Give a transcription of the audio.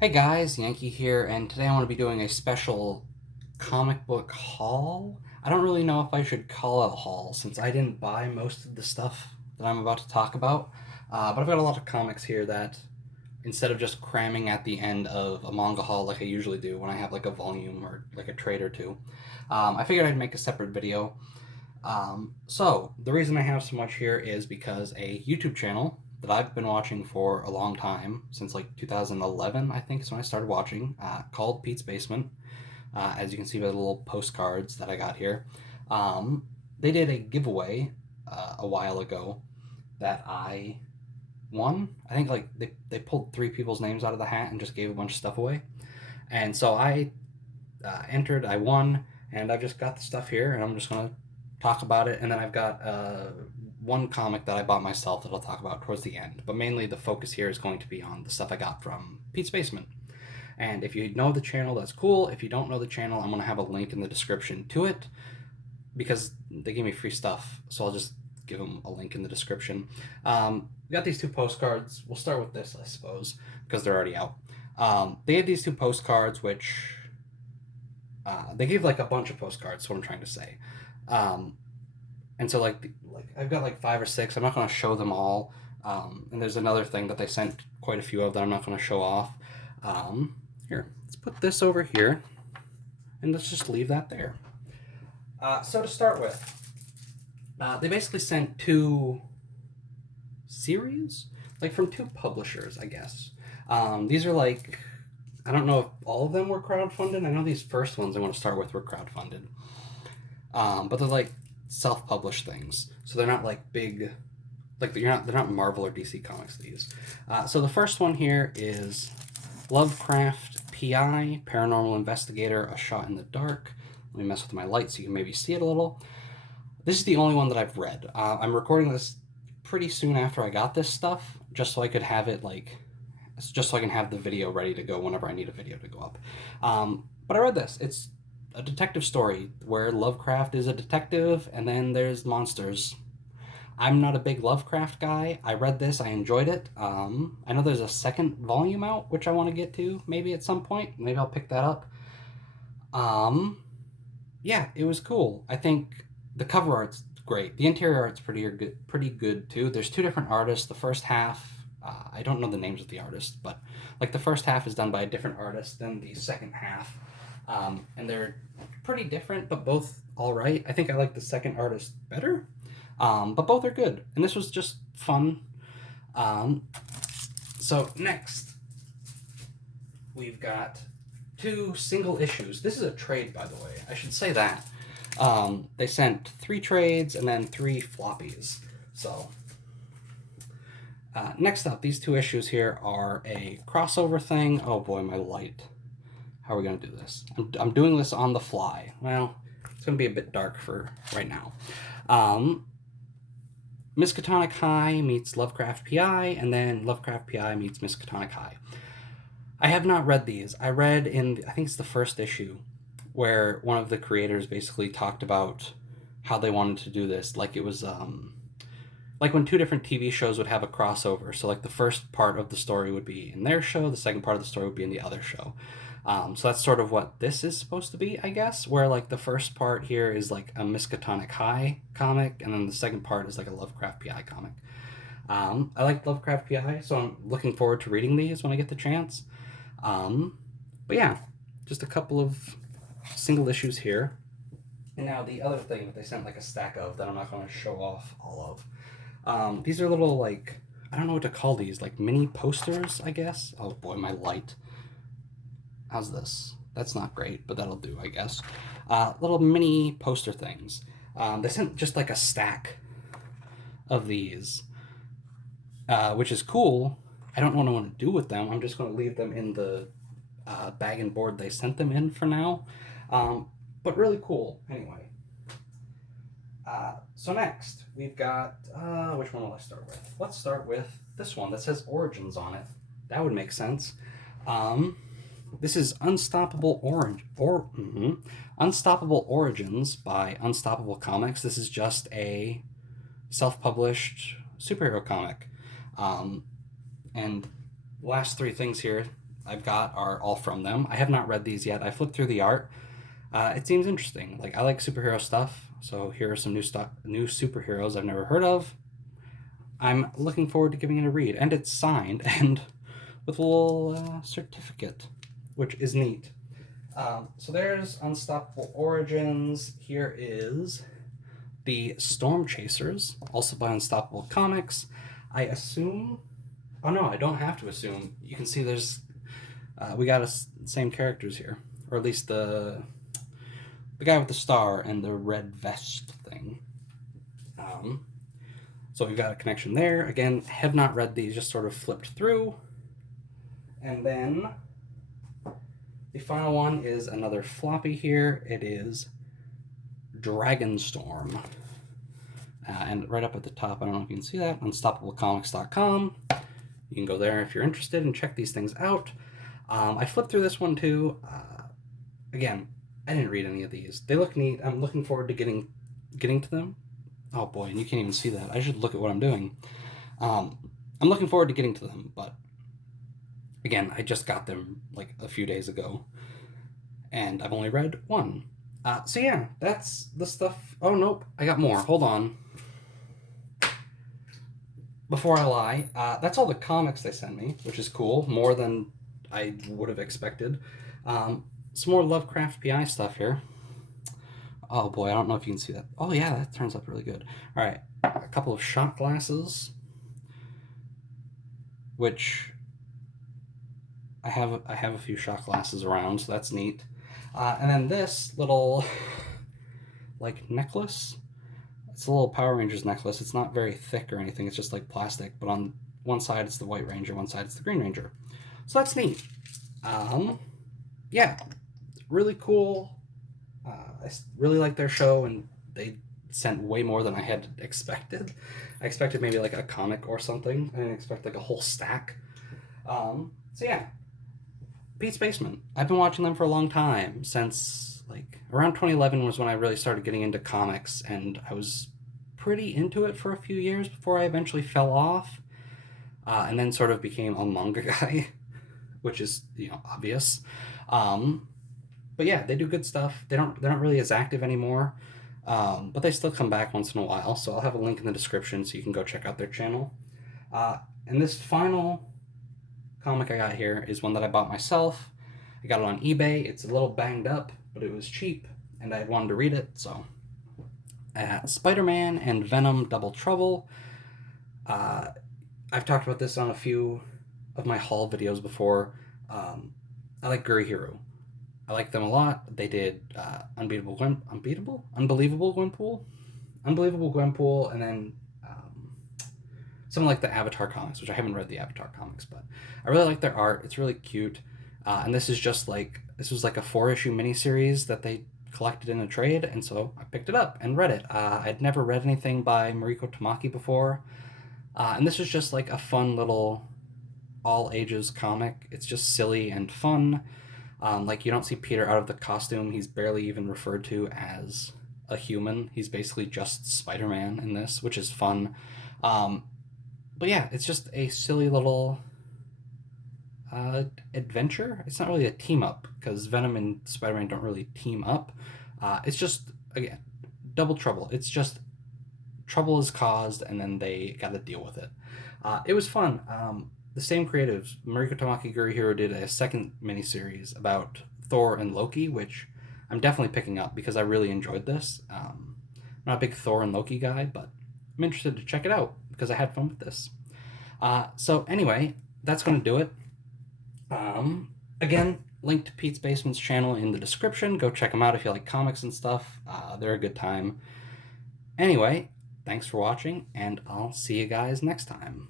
Hey guys, Yankee here, and today I want to be doing a special comic book haul. I don't really know if I should call it a haul since I didn't buy most of the stuff that I'm about to talk about. But I've got a lot of comics here that instead of just cramming at the end of a manga haul like I usually do when I have like a volume or like a trade or two, I figured I'd make a separate video. So the reason I have so much here is because a YouTube channel that I've been watching for a long time, since like 2011, I think is when I started watching, called Pete's Basement. As you can see by the little postcards that I got here, they did a giveaway a while ago that I won. I think like they pulled three people's names out of the hat and just gave a bunch of stuff away. And so I entered, I won, and I've just got the stuff here, and I'm just gonna talk about it. And then I've got one comic that I bought myself that I'll talk about towards the end. But mainly the focus here is going to be on the stuff I got from Pete's Basement. And if you know the channel, that's cool. If you don't know the channel, I'm gonna have a link in the description to it because they gave me free stuff, so I'll just give them a link in the description. We got these two postcards. We'll start with this, I suppose, because they're already out. They gave these two postcards, which they gave like a bunch of postcards. Is what I'm trying to say. And so like I've got like 5 or 6. I'm not going to show them all. And there's another thing that they sent quite a few of that I'm not going to show off. Here, let's put this over here, and let's just leave that there. So to start with, they basically sent two series, like from two publishers, I guess. These are like, I don't know if all of them were crowdfunded. I know these first ones I want to start with were crowdfunded. But they're like self-published things, so they're not like big, like they're not Marvel or DC Comics. These. So the first one here is Lovecraft PI, Paranormal Investigator, A Shot in the Dark. Let me mess with my light so you can maybe see it a little. This is the only one that I've read. I'm recording this pretty soon after I got this stuff, just so I could have it like, just so I can have the video ready to go whenever I need a video to go up. But I read this. It's a detective story where Lovecraft is a detective and then there's monsters. I'm not a big Lovecraft guy. I read this, I enjoyed it. I know there's a second volume out, which I want to get to maybe at some point. Maybe I'll pick that up. Yeah, it was cool. I think the cover art's great. The interior art's pretty good too. There's two different artists. The first half, I don't know the names of the artists, but like the first half is done by a different artist than the second half. And they're pretty different, but both all right. I think I like the second artist better, but both are good. And this was just fun. So next, we've got two single issues. This is a trade, by the way. I should say that. They sent 3 trades and then 3 floppies. So next up, these 2 issues here are a crossover thing. Oh boy, my light. How are we going to do this? I'm doing this on the fly. Well, it's going to be a bit dark for right now. Miskatonic High meets Lovecraft PI, and then Lovecraft PI meets Miskatonic High. I have not read these. I read in, I think it's the first issue, where one of the creators basically talked about how they wanted to do this. Like it was, like when 2 different TV shows would have a crossover. So like the first part of the story would be in their show, the second part of the story would be in the other show. So that's sort of what this is supposed to be, I guess, where like the first part here is like a Miskatonic High comic, and then the second part is like a Lovecraft PI comic. I like Lovecraft PI, so I'm looking forward to reading these when I get the chance. But yeah, just a couple of single issues here. And now the other thing that they sent like a stack of that I'm not going to show off all of. These are little like, I don't know what to call these, like mini posters, I guess. Oh boy, my light. How's this? That's not great, but that'll do, I guess. Little mini poster things. They sent just like a stack of these, which is cool. I don't know what I want to do with them. I'm just going to leave them in the bag and board they sent them in for now. But really cool, anyway. So next, we've got, which one will I start with? Let's start with this one that says Origins on it. That would make sense. This is Unstoppable Origins by Unstoppable Comics. This is just a self-published superhero comic. And last 3 things here, I've got are all from them. I have not read these yet. I flipped through the art. It seems interesting. Like, I like superhero stuff, so here are some new superheroes I've never heard of. I'm looking forward to giving it a read, and it's signed and with a little certificate, which is neat. So there's Unstoppable Origins. Here is the Storm Chasers, also by Unstoppable Comics. I assume. Oh no, I don't have to assume. You can see there's. We got same characters here, or at least the guy with the star and the red vest thing. So we've got a connection there. Again, have not read these, just sort of flipped through. And then the final one is another floppy here. It is Dragonstorm. And right up at the top, I don't know if you can see that, unstoppablecomics.com. You can go there if you're interested and check these things out. I flipped through this one too. Again, I didn't read any of these. They look neat. I'm looking forward to getting to them. Oh boy, and you can't even see that. I should look at what I'm doing. I'm looking forward to getting to them, but again, I just got them like a few days ago, and I've only read one. So yeah, that's the stuff. Oh nope, I got more. Hold on. Before I lie, that's all the comics they sent me, which is cool. More than I would have expected. Some more Lovecraft PI stuff here. Oh boy, I don't know if you can see that. Oh yeah, that turns up really good. All right, a couple of shot glasses, which I have a few shot glasses around, so that's neat. And then this little like necklace. It's a little Power Rangers necklace. It's not very thick or anything. It's just like plastic, but on one side it's the White Ranger, one side it's the Green Ranger. So that's neat. Yeah, really cool. I really like their show, and they sent way more than I had expected. I expected maybe like a comic or something. I didn't expect like a whole stack. So yeah, Pete's Basement. I've been watching them for a long time, since like around 2011 was when I really started getting into comics, and I was pretty into it for a few years before I eventually fell off, and then sort of became a manga guy, which is, you know, obvious. But yeah, they do good stuff. They're not really as active anymore, but they still come back once in a while. So I'll have a link in the description so you can go check out their channel. And this final comic I got here is one that I bought myself. I got it on eBay. It's a little banged up, but it was cheap, and I wanted to read it. So, Spiderman and Venom Double Trouble. I've talked about this on a few of my haul videos before. I like Guru. I like them a lot. They did Unbelievable Gwenpool, and then something like the Avatar comics, which I haven't read the Avatar comics, but I really like their art. It's really cute, and this was like a 4-issue miniseries that they collected in a trade, and so I picked it up and read it. I'd never read anything by Mariko Tamaki before, and this was just like a fun little all ages comic. It's just silly and fun. Like, you don't see Peter out of the costume. He's barely even referred to as a human. He's basically just Spider-Man in this, which is fun. But yeah, it's just a silly little adventure. It's not really a team up, because Venom and Spider-Man don't really team up. It's just, again, double trouble. It's just trouble is caused, and then they got to deal with it. It was fun. The same creatives, Mariko Tamaki Gurihiro, did a second miniseries about Thor and Loki, which I'm definitely picking up because I really enjoyed this. I'm not a big Thor and Loki guy, but I'm interested to check it out because I had fun with this. So anyway, that's going to do it. Again, link to Pete's Basement's channel in the description. Go check them out if you like comics and stuff. They're a good time. Anyway, thanks for watching, and I'll see you guys next time.